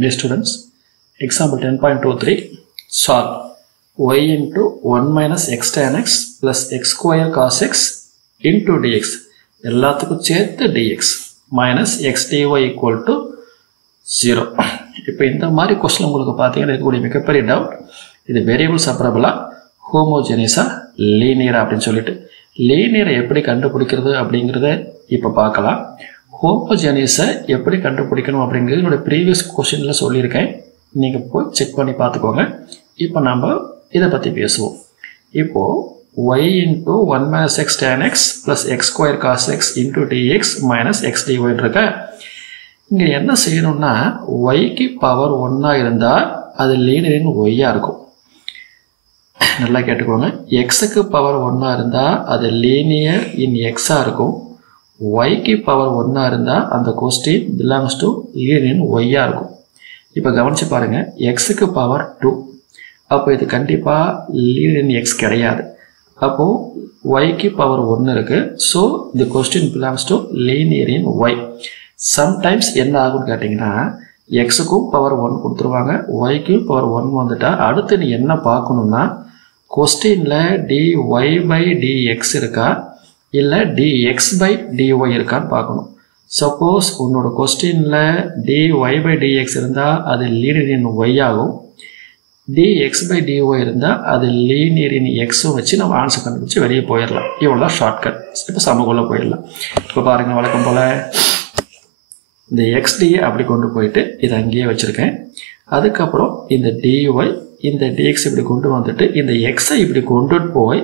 Dear students, example 10.23 solve y into 1 minus x tan x plus x square cos x into dx எல்லாத்துக்கும் சேர்த்து dx minus x dy equal to 0. இப்போ இந்த மாதிரி question உங்களுக்கு பார்த்தீங்கன்னா இருக்கக்கூடிய மிகப்பெரிய டவுட், இது வேரியபிள் செப்பரபிளா ஹோமோஜெனியஸா லீனியரா அப்படின்னு சொல்லிட்டு லீனியரை எப்படி கண்டுபிடிக்கிறது அப்படிங்கிறத இப்போ பார்க்கலாம். ஹோமோஜெனியஸை எப்படி கண்டுபிடிக்கணும் அப்படிங்கிறது என்னோட ப்ரீவியஸ் கொஸ்டினில் சொல்லியிருக்கேன், நீங்கள் போய் செக் பண்ணி பார்த்துக்கோங்க. இப்போ நம்ம இதை பற்றி பேசுவோம். இப்போது y into 1 minus x tan x plus x square cos x into dx minus x dy இருக்க. இங்கே என்ன செய்யணும்னா yக்கு பவர் 1 இருந்தால் அது லீனியர் இன் ஒய்யாக இருக்கும். நல்லா கேட்டுக்கோங்க, எக்ஸுக்கு பவர் 1 இருந்தால் அது லீனியர் இன் எக்ஸாக இருக்கும். yக்கு பவர் 1 இருந்தால் அந்த கொஸ்டின் பிலாங்ஸ் டு லீனியர் இன் ஒய்யாக இருக்கும். இப்போ கவனித்து பாருங்கள், எக்ஸுக்கு பவர் 2, அப்போ இது கண்டிப்பாக லீனியர் இன் எக்ஸ் கிடையாது. அப்போது yக்கு பவர் 1 இருக்குது. ஸோ இந்த question belongs to linear in Y. Sometimes என்ன ஆகும்னு கேட்டிங்கன்னா எக்ஸுக்கும் பவர் 1 கொடுத்துருவாங்க, ஒய்க்கும் பவர் 1 வந்துட்டா அடுத்து நீ என்ன பார்க்கணுன்னா கொஸ்டினில் dy பை dx இருக்கா இல்லை dx பை dy இருக்கான்னு பார்க்கணும். சப்போஸ் உன்னோட கொஸ்டினில் dy பை dx இருந்தால் அது லீனியர் இன் ஒய் ஆகும், dx பை dy இருந்தால் அது லீனியர் இன் எக்ஸும் வச்சு நம்ம ஆன்சர் கண்டுபிடிச்சி வெளியே போயிடலாம். இவ்வளோ ஷார்ட்கட். இப்போ சமக்குள்ளே போயிடலாம். இப்போ பாருங்கள், வழக்கம் போல் இந்த xd அப்படி கொண்டு போயிட்டு இதை அங்கேயே வச்சுருக்கேன். அதுக்கப்புறம் இந்த dy இந்த dx இப்படி கொண்டு வந்துட்டு இந்த எக்ஸை இப்படி கொண்டு போய்